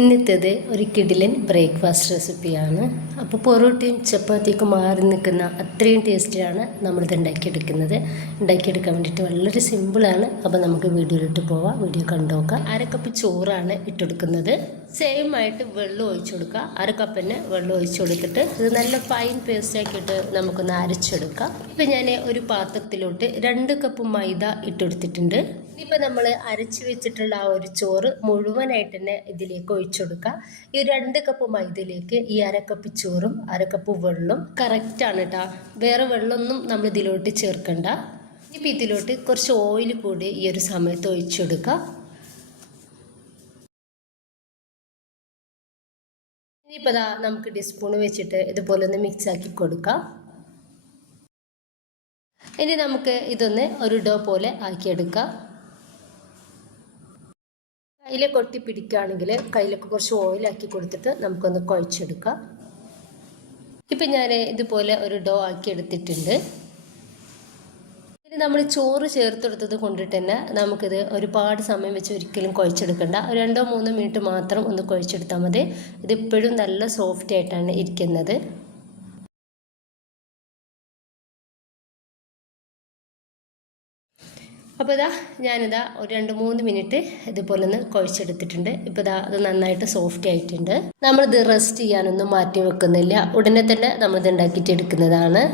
ഇന്നത്തേത് ഒരു കിടിലൻ ബ്രേക്ക്ഫാസ്റ്റ് റെസിപ്പിയാണ്. അപ്പോൾ പൊറോട്ടയും ചപ്പാത്തിയൊക്കെ മാറി നിൽക്കുന്ന അത്രയും ടേസ്റ്റിലാണ് നമ്മളിത് ഉണ്ടാക്കിയെടുക്കാൻ വേണ്ടിയിട്ട് വളരെ സിമ്പിളാണ്. അപ്പോൾ നമുക്ക് വീഡിയോയിലിട്ട് പോവാം. വീഡിയോ കണ്ടുനോക്കാം. 1/2 കപ്പ് ചോറാണ് ഇട്ടെടുക്കുന്നത്. സെയിം ആയിട്ട് വെള്ളം ഒഴിച്ചു കൊടുക്കുക. 1/2 കപ്പിന് വെള്ളം ഒഴിച്ചു കൊടുത്തിട്ട് ഇത് നല്ല ഫൈൻ പേസ്റ്റ് ആക്കിയിട്ട് നമുക്കൊന്ന് അരച്ചെടുക്കാം. ഇപ്പം ഞാൻ ഒരു പാത്രത്തിലോട്ട് 2 കപ്പ് മൈദ ഇട്ടെടുത്തിട്ടുണ്ട്. ഇപ്പം നമ്മൾ അരച്ച് വെച്ചിട്ടുള്ള ആ ഒരു ചോറ് മുഴുവനായിട്ട് തന്നെ ഇതിലേക്ക് ഒഴിച്ചു കൊടുക്കുക. ഈ 2 കപ്പ് മൈദയിലേക്ക് ഈ 1/2 കപ്പ് ചോറും 1/2 കപ്പ് വെള്ളം കറക്റ്റാണ് കേട്ടോ. വേറെ വെള്ളമൊന്നും നമ്മൾ ഇതിലോട്ട് ചേർക്കണ്ട. ഇപ്പം ഇതിലോട്ട് കുറച്ച് ഓയിൽ കൂടി ഈ ഒരു സമയത്ത് ഒഴിച്ചു കൊടുക്കുക. ഇനിയിപ്പോൾ നമുക്ക് ടീസ്പൂൺ വെച്ചിട്ട് ഇതുപോലെ ഒന്ന് മിക്സ് ആക്കി കൊടുക്കാം. ഇനി നമുക്ക് ഇതൊന്ന് ഒരു ഡോ പോലെ ആക്കിയെടുക്കാം. കയ്യിലേക്ക് ഒട്ടി പിടിക്കുകയാണെങ്കിൽ കയ്യിലൊക്കെ കുറച്ച് ഓയിലാക്കി കൊടുത്തിട്ട് നമുക്കൊന്ന് കുഴച്ചെടുക്കാം. ഇപ്പം ഞാൻ ഇതുപോലെ ഒരു ഡോ ആക്കി എടുത്തിട്ടുണ്ട്. ഇനി നമ്മൾ ചോറ് ചേർത്തെടുത്തത് കൊണ്ടിട്ട് തന്നെ നമുക്കിത് ഒരുപാട് സമയം വെച്ച് ഒരിക്കലും കുഴച്ചെടുക്കണ്ട. 2-3 മിനിറ്റ് മാത്രം ഒന്ന് കുഴച്ചെടുത്താൽ മതി. ഇതിപ്പോഴും നല്ല സോഫ്റ്റ് ആയിട്ടാണ് ഇരിക്കുന്നത്. അപ്പോൾ ഞാനിതാ ഒരു 2-3 മിനിറ്റ് ഇതുപോലെ ഒന്ന് കുഴച്ചെടുത്തിട്ടുണ്ട്. ഇപ്പോൾ അത് നന്നായിട്ട് സോഫ്റ്റ് ആയിട്ടുണ്ട്. നമ്മളിത് റെസ്റ്റ് ചെയ്യാനൊന്നും മാറ്റി വെക്കുന്നില്ല. ഉടനെ തന്നെ നമ്മളിത് ഉണ്ടാക്കിയിട്ട് എടുക്കുന്നതാണ്.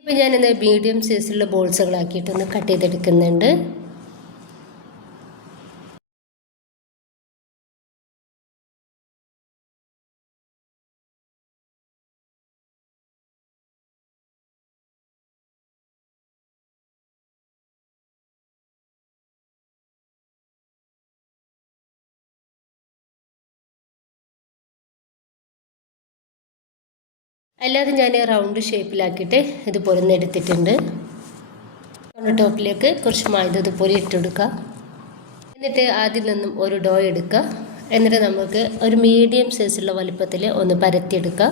ഇപ്പോൾ ഞാനിത് മീഡിയം സൈസിലുള്ള ബോൾസുകളാക്കിയിട്ടൊന്ന് കട്ട് ചെയ്തെടുക്കുന്നുണ്ട്. അല്ലാതെ ഞാൻ റൗണ്ട് ഷേപ്പിലാക്കിയിട്ട് ഇതുപോലെ ഒന്ന് എടുത്തിട്ടുണ്ട്. ടോപ്പിലേക്ക് കുറച്ച് മൈദ ഇതുപോലെ ഇട്ടെടുക്കുക. എന്നിട്ട് ആദ്യം നിന്നും ഒരു ഡോ എടുക്കുക. എന്നിട്ട് നമുക്ക് ഒരു മീഡിയം സൈസുള്ള വലിപ്പത്തിൽ ഒന്ന് പരത്തിയെടുക്കുക.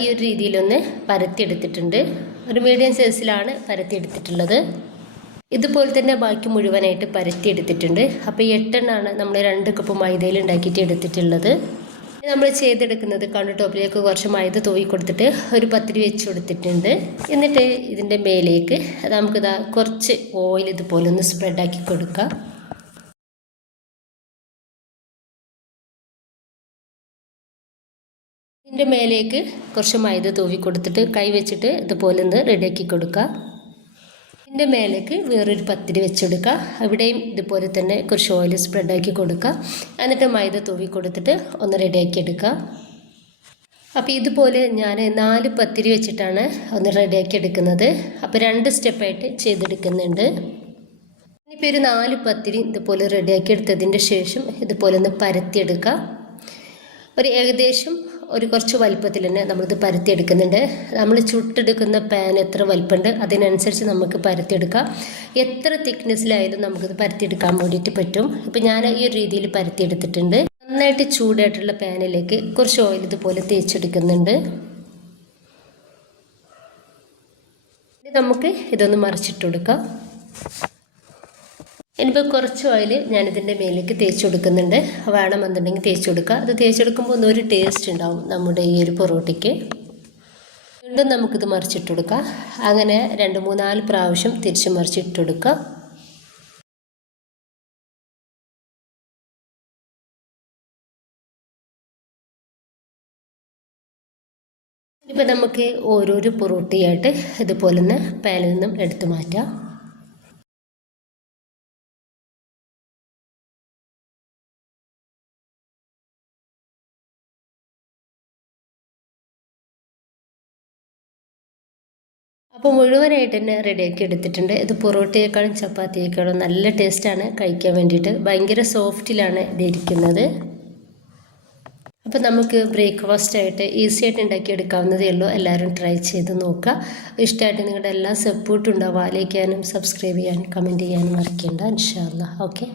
ഈ ഒരു രീതിയിലൊന്ന് പരത്തിയെടുത്തിട്ടുണ്ട്. ഒരു മീഡിയം സൈസിലാണ് പരത്തിയെടുത്തിട്ടുള്ളത്. ഇതുപോലെ തന്നെ ബാക്കി മുഴുവനായിട്ട് പരത്തിയെടുത്തിട്ടുണ്ട്. അപ്പോൾ 8 എണ്ണമാണ് നമ്മൾ 2 കപ്പ് മൈദയിൽ ഉണ്ടാക്കിയിട്ട് എടുത്തിട്ടുള്ളത്. നമ്മൾ ചെയ്തെടുക്കുന്നത് കൗണ്ടർ ടോപ്പിലേക്ക് കുറച്ച് മൈദ തൂവി കൊടുത്തിട്ട് ഒരു പത്തിരി വെച്ച് കൊടുത്തിട്ടുണ്ട്. എന്നിട്ട് ഇതിൻ്റെ മേലേക്ക് നമുക്കിതാ കുറച്ച് ഓയിൽ ഇതുപോലെ ഒന്ന് സ്പ്രെഡാക്കി കൊടുക്കാം. ഇതിൻ്റെ മേലേക്ക് കുറച്ച് മൈദ തൂവി കൊടുത്തിട്ട് കൈ വെച്ചിട്ട് ഇതുപോലെ ഒന്ന് റെഡിയാക്കി കൊടുക്കുക. ഇതിൻ്റെ മേലേക്ക് വേറൊരു പത്തിരി വെച്ചെടുക്കുക. അവിടെയും ഇതുപോലെ തന്നെ കുറച്ച് ഓയിൽ സ്പ്രെഡാക്കി കൊടുക്കുക. എന്നിട്ട് മൈദ തൂവി കൊടുത്തിട്ട് ഒന്ന് റെഡിയാക്കി എടുക്കുക. അപ്പോൾ ഇതുപോലെ ഞാൻ 4 പത്തിരി വെച്ചിട്ടാണ് ഒന്ന് റെഡിയാക്കി എടുക്കുന്നത്. അപ്പോൾ 2 സ്റ്റെപ്പായിട്ട് ചെയ്തെടുക്കുന്നുണ്ട്. ഇനിയിപ്പോൾ ഒരു 4 പത്തിരി ഇതുപോലെ റെഡിയാക്കി എടുത്തതിൻ്റെ ശേഷം ഇതുപോലെ ഒന്ന് പരത്തിയെടുക്കുക. ഒരു ഏകദേശം ഒരു കുറച്ച് വലുപ്പത്തിൽ തന്നെ നമ്മളിത് പരത്തിയെടുക്കുന്നുണ്ട്. നമ്മൾ ചുട്ടെടുക്കുന്ന പാൻ എത്ര വലുപ്പമുണ്ട് അതിനനുസരിച്ച് നമുക്ക് പരത്തിയെടുക്കാം. എത്ര തിക്നെസ്സിലായാലും നമുക്കിത് പരത്തിയെടുക്കാൻ വേണ്ടിയിട്ട് പറ്റും. ഇപ്പം ഞാൻ ഈ ഒരു രീതിയിൽ പരത്തിയെടുത്തിട്ടുണ്ട്. നന്നായിട്ട് ചൂടായിട്ടുള്ള പാനിലേക്ക് കുറച്ച് ഓയിൽ ഇതുപോലെ തേച്ചെടുക്കുന്നുണ്ട്. നമുക്ക് ഇതൊന്ന് മറിച്ചിട്ട് കൊടുക്കാം. ഇനിയിപ്പോൾ കുറച്ച് ഓയിൽ ഞാനിതിൻ്റെ മേലേക്ക് തേച്ച് കൊടുക്കുന്നുണ്ട്. വേണമെന്നുണ്ടെങ്കിൽ തേച്ച് കൊടുക്കുക. അത് തേച്ചെടുക്കുമ്പോൾ ഒന്നൊരു ടേസ്റ്റ് ഉണ്ടാവും നമ്മുടെ ഈ ഒരു പൊറോട്ടയ്ക്ക്. വീണ്ടും നമുക്കിത് മറിച്ചിട്ട് കൊടുക്കാം. അങ്ങനെ 2-3-4 പ്രാവശ്യം തിരിച്ച് മറിച്ചിട്ട് കൊടുക്കുക. ഇനിയിപ്പോൾ നമുക്ക് ഓരോരോ പൊറോട്ടയായിട്ട് ഇതുപോലെ ഒന്ന് പാനിൽ നിന്നും എടുത്തു മാറ്റാം. അപ്പോൾ മുഴുവനായിട്ട് തന്നെ റെഡിയാക്കി എടുത്തിട്ടുണ്ട്. ഇത് പൊറോട്ടയേക്കാളും ചപ്പാത്തിയേക്കാളും നല്ല ടേസ്റ്റാണ് കഴിക്കാൻ വേണ്ടിയിട്ട്. ഭയങ്കര സോഫ്റ്റിലാണ് ഇതിരിക്കുന്നത്. അപ്പോൾ നമുക്ക് ബ്രേക്ക്ഫാസ്റ്റായിട്ട് ഈസിയായിട്ട് ഉണ്ടാക്കിയെടുക്കാവുന്നതേ ഉള്ളൂ. എല്ലാവരും ട്രൈ ചെയ്ത് നോക്കുക. ഇഷ്ടമായിട്ട് നിങ്ങളുടെ എല്ലാ സപ്പോർട്ടും ഉണ്ടാവും. ലൈക്ക് ചെയ്യാനും സബ്സ്ക്രൈബ് ചെയ്യാനും കമൻറ്റ് ചെയ്യാനും മറക്കേണ്ട. ഇൻഷാ അല്ലാഹ്. ഓക്കെ.